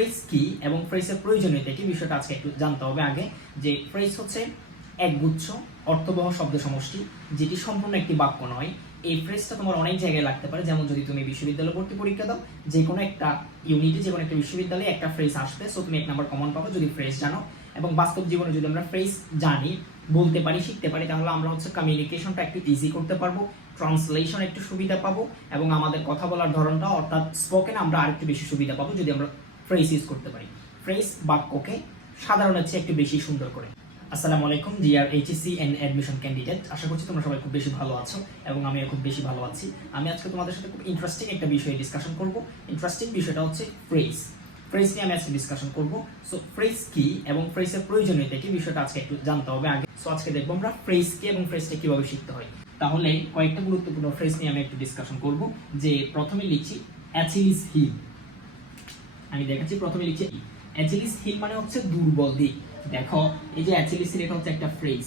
Phrase কি এবং ফ্রেজের প্রয়োজনীয়তা কি বিষয়টা আজকে একটু জানতে হবে আগে। যে ফ্রেজ হচ্ছে একগুচ্ছ অর্থবহ শব্দ সমষ্টি যেটি সম্পূর্ণ একটি বাক্য নয়। এই ফ্রেজটা তোমার অনেক জায়গায় লাগতে পারে, যেমন যদি তুমি বিশ্ববিদ্যালয়ে ভর্তি পরীক্ষা দাও, যে কোনো একটা ইউনিটে যে কোনো একটা বিশ্ববিদ্যালয়ে একটা ফ্রেজ আসবে, সো তুমি 1 নাম্বার কমন পাবে যদি ফ্রেজ জানো। এবং বাস্তব জীবনে যদি আমরা ফ্রেজ জানি, বলতে পারি, শিখতে পারি, তাহলে আমরা হচ্ছে কমিউনিকেশনটা একটু ইজি করতে পারবো, ট্রান্সলেশন একটু সুবিধা পাবো, এবং আমাদের কথা বলার ধরনটা অর্থাৎ স্পোকেন আমরা আরেকটু বেশি সুবিধা পাবো যদি আমরা ফ্রেজ ইউজ করতে পারি। ফ্রেজ বাক্যকে সাধারণের চেয়ে একটু বেশি সুন্দর করে। আসসালামু আলাইকুম dear HSC and admission candidate, আশা করছি তোমরা সবাই খুব বেশি ভালো আছো এবং আমিও খুব বেশি ভালো আছি। আমি আজকে তোমাদের সাথে খুব ইন্টারেস্টিং একটা বিষয়ে ডিসকাশন করব। ইন্টারেস্টিং বিষয়টা হচ্ছে ফ্রেজ। ফ্রেজ নিয়ে আমি আজকে ডিসকাশন করব। সো ফ্রেজ কি এবং ফ্রেজের প্রয়োজনীয়তা কি বিষয়টা আজকে একটু জানতে হবে আগে। সো আজকে দেখবো আমরা ফ্রেজ কি এবং ফ্রেজটা কিভাবে শিখতে হয়। তাহলে কয়েকটা গুরুত্বপূর্ণ ফ্রেজ নিয়ে আমি একটু ডিসকাশন করব। যে প্রথমে লিখছি অ্যাচিলিস হিল। আমি দেখাচ্ছি, প্রথমে লিখছি অ্যাচিলিস হিল মানে হচ্ছে দুর্বল দিক। দেখো এই যে অ্যাচিলিস হিল, এটা হচ্ছে একটা ফ্রেজ,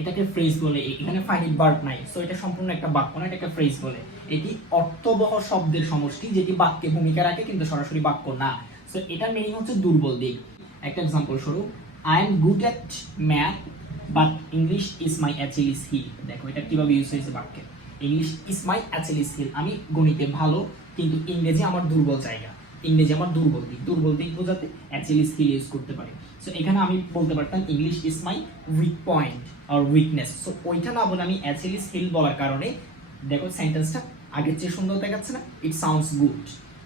এটাকে ফ্রেজ বলে। এখানে ফাইনিট ভার্ব নাই, সো এটা সম্পূর্ণ একটা বাক্য না, এটাকে ফ্রেজ বলে। এটি অর্থবহ শব্দের সমষ্টি যেটি বাক্যে ভূমিকা রাখে কিন্তু সরাসরি বাক্য না। সো এটার মিনিং হচ্ছে দুর্বল দিক। একটা এক্সাম্পল স্বরূপ, I am good at math but English is my Achilles heel. দেখো এটা কিভাবে ইউজ হয়েছে বাক্যে, English is my Achilles heel. আমি গণিতে ভালো কিন্তু ইংরেজি আমার দুর্বল জায়গা, ইংরেজি আমার দুর্বল দিক। দুর্বল দিক বোঝাতে অ্যাচিলিস হিল ইউজ করতে পারি। সো এখানে আমি বলতে পারতাম English is my weak point আর উইকনেস। সো ওইটা না বলে আমি অ্যাচিলিস হিল বলার কারণে দেখো সেন্টেন্সটা আগের চেয়ে সুন্দর দেখাচ্ছে না, ইট সাউন্ডস গুড।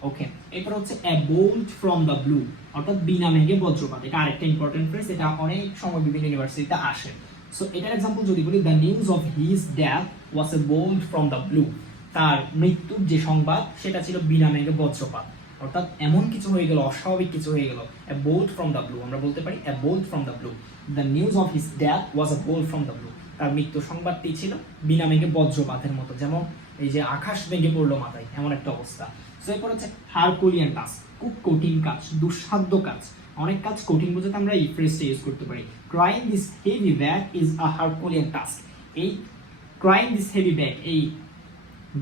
ওকে, এরপর হচ্ছে a bolt from the blue, অর্থাৎ বিনা মেঘে বজ্রপাত। এটা আরেকটা ইম্পর্টেন্ট ফ্রেজ, এটা অনেক সময় বিভিন্ন ইউনিভার্সিটিতে আসে। সো এটার এক্সাম্পল যদি বলি, the news of his death was a bolt from the blue. তার মৃত্যুর যে সংবাদ সেটা ছিল বিনা মেঘে বজ্রপাত, অর্থাৎ এমন কিছু হয়ে গেল, অস্বাভাবিক কিছু হয়ে গেল। A bolt from the blue, আমরা বলতে পারি a bolt from the blue. The news of his death was a bolt from the blue. তার মৃত্যু সংবাদটি ছিল বিনা মেঘে বজ্রপাতের মতো, যেমন এই যে আকাশ ভেঙে পড়লো মাথায়, এমন একটা অবস্থা। সো এরপর হচ্ছে হারকুলিয়ান টাস্ক, খুব কঠিন কাজ, দুঃসাধ্য কাজ। অনেক কাজ কঠিন বোঝাতে আমরা এই ফ্রেজটা ইউজ করতে পারি। Carrying this heavy bag is a herculean task. এই ক্রাইং দিস হেভি ব্যাগ, এই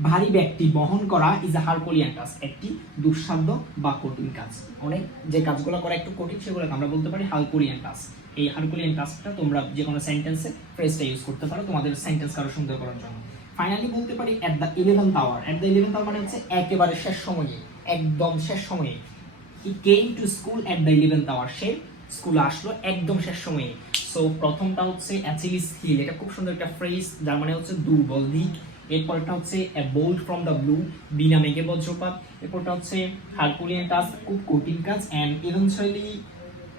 ভারী ব্যাগটি বহন করা ইজ আ হারকুলিয়ান টাস্ক, একটি দুঃসাধ্য বা কঠিন কাজ। অনেক যে কাজগুলো করা একটু কঠিন সেগুলোকে আমরা বলতে পারি হারকুলিয়ান টাস্ক। এই হারকুলিয়ান টাস্কটা তোমরা যে কোনো সেন্টেন্সে ফ্রেজটা ইউজ করতে পারো তোমাদের সেন্টেন্স আরো সুন্দর করার জন্য। ফাইনালি বলতে পারি at the 11th hour. At the 11th hour মানে হচ্ছে একেবারে শেষ সময়ে, একদম শেষ সময়ে। He came to school at the 11th hour, সে স্কুলে আসলো একদম শেষ সময়ে। সো প্রথমটা হচ্ছে অ্যাচিলিস হিল, এটা খুব সুন্দর একটা ফ্রেজ যার মানে হচ্ছে দুর্বল দিক। এরপরটা হচ্ছে a bolt from the blue, বিনা মেঘে বজ্রপাত। এরপরটা হচ্ছে হারকুলিয়ান টাস্ক, খুব কঠিন কাজ। And eventually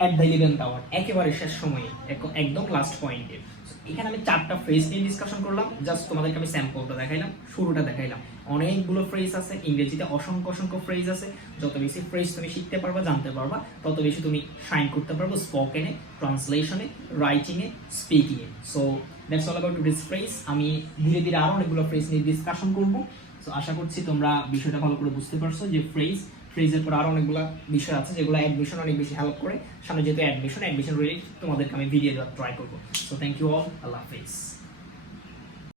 at the 11th hour, একেবারে শেষ সময়ে, একদম লাস্ট পয়েন্টে। এখানে আমি 4টা ফ্রেজ নিয়ে ডিসকাশন করলাম, জাস্ট তোমাদেরকে আমি স্যাম্পলটা দেখাইলাম, শুরুটা দেখাইলাম। অনেকগুলো ফ্রেজ আছে, ইংরেজিতে অসংখ্য অসংখ্য ফ্রেজ আছে। যত বেশি ফ্রেজ তুমি শিখতে পারবা, জানতে পারবা, তত বেশি তুমি শাইন করতে পারবো স্পোকেনে, ট্রান্সলেশনে, রাইটিংয়ে, স্পিকিংয়ে। So that's all about today's phrase. আমি ধীরে ধীরে আরও অনেকগুলো ফ্রেজ নিয়ে ডিসকাশন করবো। সো আশা করছি তোমরা বিষয়টা ভালো করে বুঝতে পারছো যে ফ্রেজের পর আরো অনেকগুলো বিষয় আছে যেগুলো অ্যাডমিশন অনেক বেশি হেল্প করে। সামনে যেহেতু অ্যাডমিশন রিলেটেড তোমাদেরকে আমি ভিডিও দেওয়ার ট্রাই করবো। সো থ্যাংক ইউ অল, আল্লাহ হাফেজ।